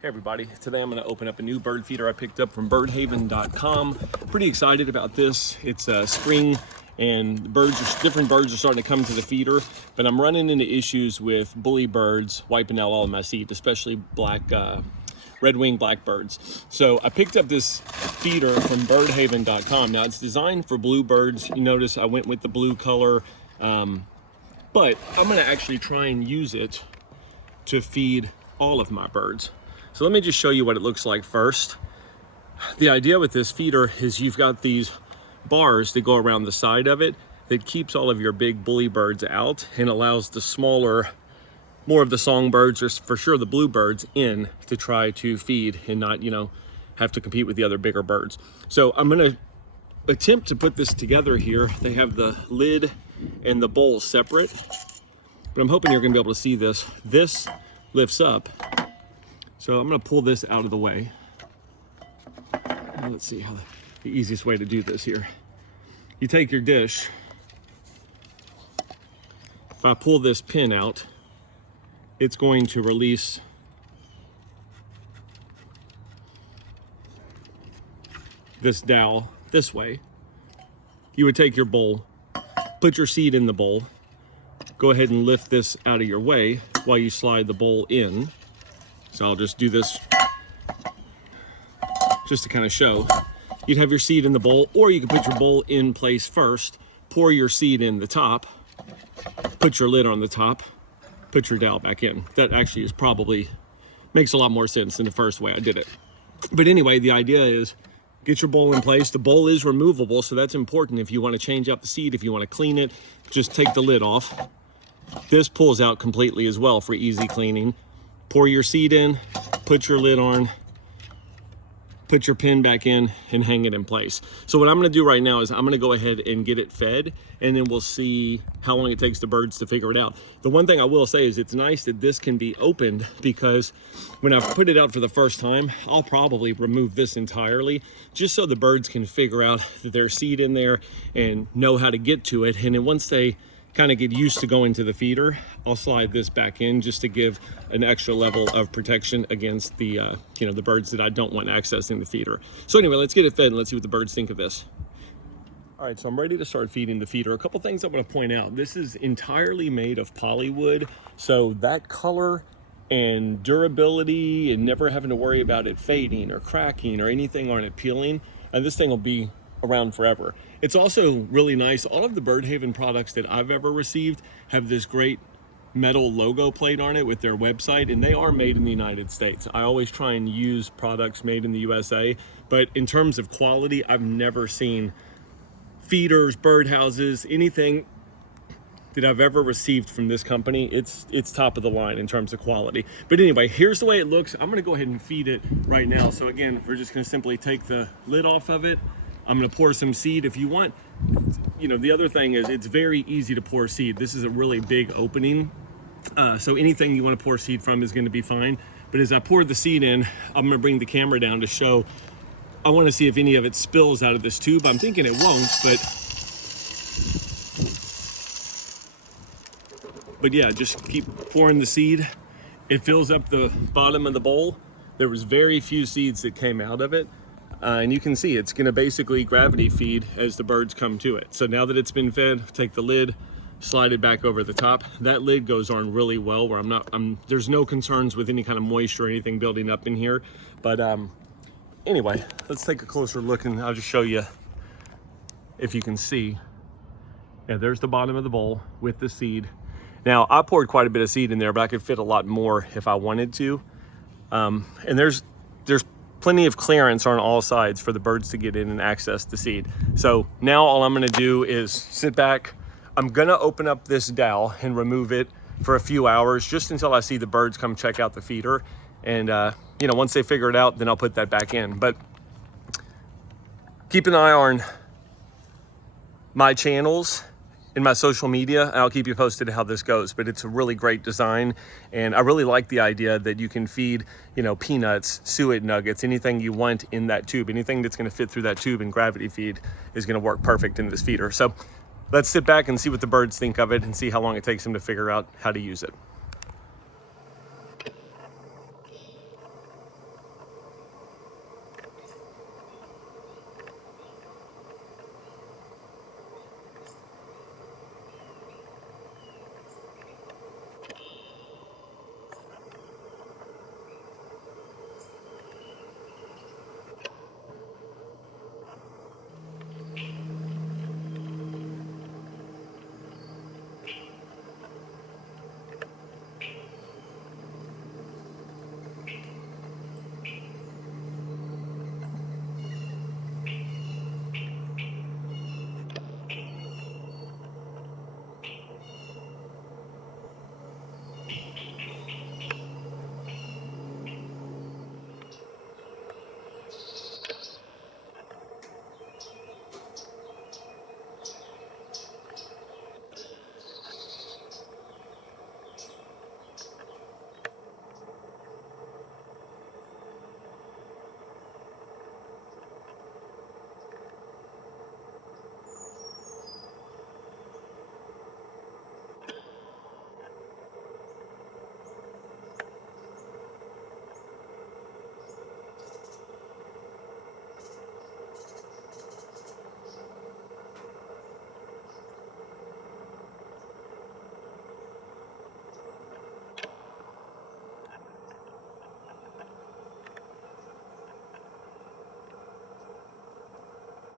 Hey everybody, today I'm going to open up a new bird feeder I picked up from birdhaven.com. Pretty excited about this. It's spring and different birds are starting to come to the feeder, but I'm running into issues with bully birds wiping out all of my seed, especially red-winged blackbirds. So I picked up this feeder from birdhaven.com. Now it's designed for blue birds. You notice I went with the blue color, but I'm going to actually try and use it to feed all of my birds. So let me just show you what it looks like first. The idea with this feeder is you've got these bars that go around the side of it that keeps all of your big bully birds out and allows the smaller, more of the songbirds, or for sure the bluebirds, in to try to feed and not, have to compete with the other bigger birds. So I'm gonna attempt to put this together here. They have the lid and the bowl separate, but I'm hoping you're gonna be able to see this. This lifts up. So I'm gonna pull this out of the way. Let's see how the easiest way to do this here. You take your dish. If I pull this pin out, it's going to release this dowel this way. You would take your bowl, put your seed in the bowl, go ahead and lift this out of your way while you slide the bowl in. So I'll just do this just to kind of show. You'd have your seed in the bowl, or you can put your bowl in place first, pour your seed in the top, put your lid on the top, put your dowel back in. That actually is probably, makes a lot more sense than the first way I did it. But anyway, the idea is get your bowl in place. The bowl is removable, so that's important. If you want to change out the seed, if you want to clean it, just take the lid off. This pulls out completely as well for easy cleaning. Pour your seed in, put your lid on, put your pin back in, and hang it in place. So what I'm gonna do right now is I'm gonna go ahead and get it fed, and then we'll see how long it takes the birds to figure it out. The one thing I will say is it's nice that this can be opened, because when I put it out for the first time, I'll probably remove this entirely, just so the birds can figure out that there's seed in there and know how to get to it. And then once they kind of get used to going to the feeder, I'll slide this back in just to give an extra level of protection against the the birds that I don't want accessing the feeder. So anyway, let's get it fed and let's see what the birds think of this. All right, so I'm ready to start feeding the feeder. A couple things I want to point out. This is entirely made of polywood, so that color and durability and never having to worry about it fading or cracking or anything on it peeling, and this thing will be around forever. It's also really nice. All of the Birdhaven products that I've ever received have this great metal logo plate on it with their website, and they are made in the United States. I always try and use products made in the USA, but in terms of quality, I've never seen feeders, birdhouses, anything that I've ever received from this company. It's top of the line in terms of quality. But anyway, here's the way it looks. I'm gonna go ahead and feed it right now. So again, we're just gonna simply take the lid off of it. I'm gonna pour some seed. If you want, the other thing is it's very easy to pour seed. This is a really big opening. So anything you wanna pour seed from is gonna be fine. But as I pour the seed in, I'm gonna bring the camera down to show, I wanna see if any of it spills out of this tube. I'm thinking it won't, but yeah, just keep pouring the seed. It fills up the bottom of the bowl. There was very few seeds that came out of it. And you can see it's gonna basically gravity feed as the birds come to it. So now that it's been fed, take the lid, slide it back over the top. That lid goes on really well, where there's no concerns with any kind of moisture or anything building up in here. But anyway, let's take a closer look and I'll just show you if you can see. Yeah, there's the bottom of the bowl with the seed. Now, I poured quite a bit of seed in there, but I could fit a lot more if I wanted to. And there's plenty of clearance on all sides for the birds to get in and access the seed. So now all I'm gonna do is sit back. I'm gonna open up this dowel and remove it for a few hours, just until I see the birds come check out the feeder. And once they figure it out, then I'll put that back in. But keep an eye on my channels in my social media, and I'll keep you posted how this goes. But it's a really great design, and I really like the idea that you can feed, peanuts, suet nuggets, anything you want in that tube. Anything that's gonna fit through that tube and gravity feed is gonna work perfect in this feeder. So let's sit back and see what the birds think of it and see how long it takes them to figure out how to use it.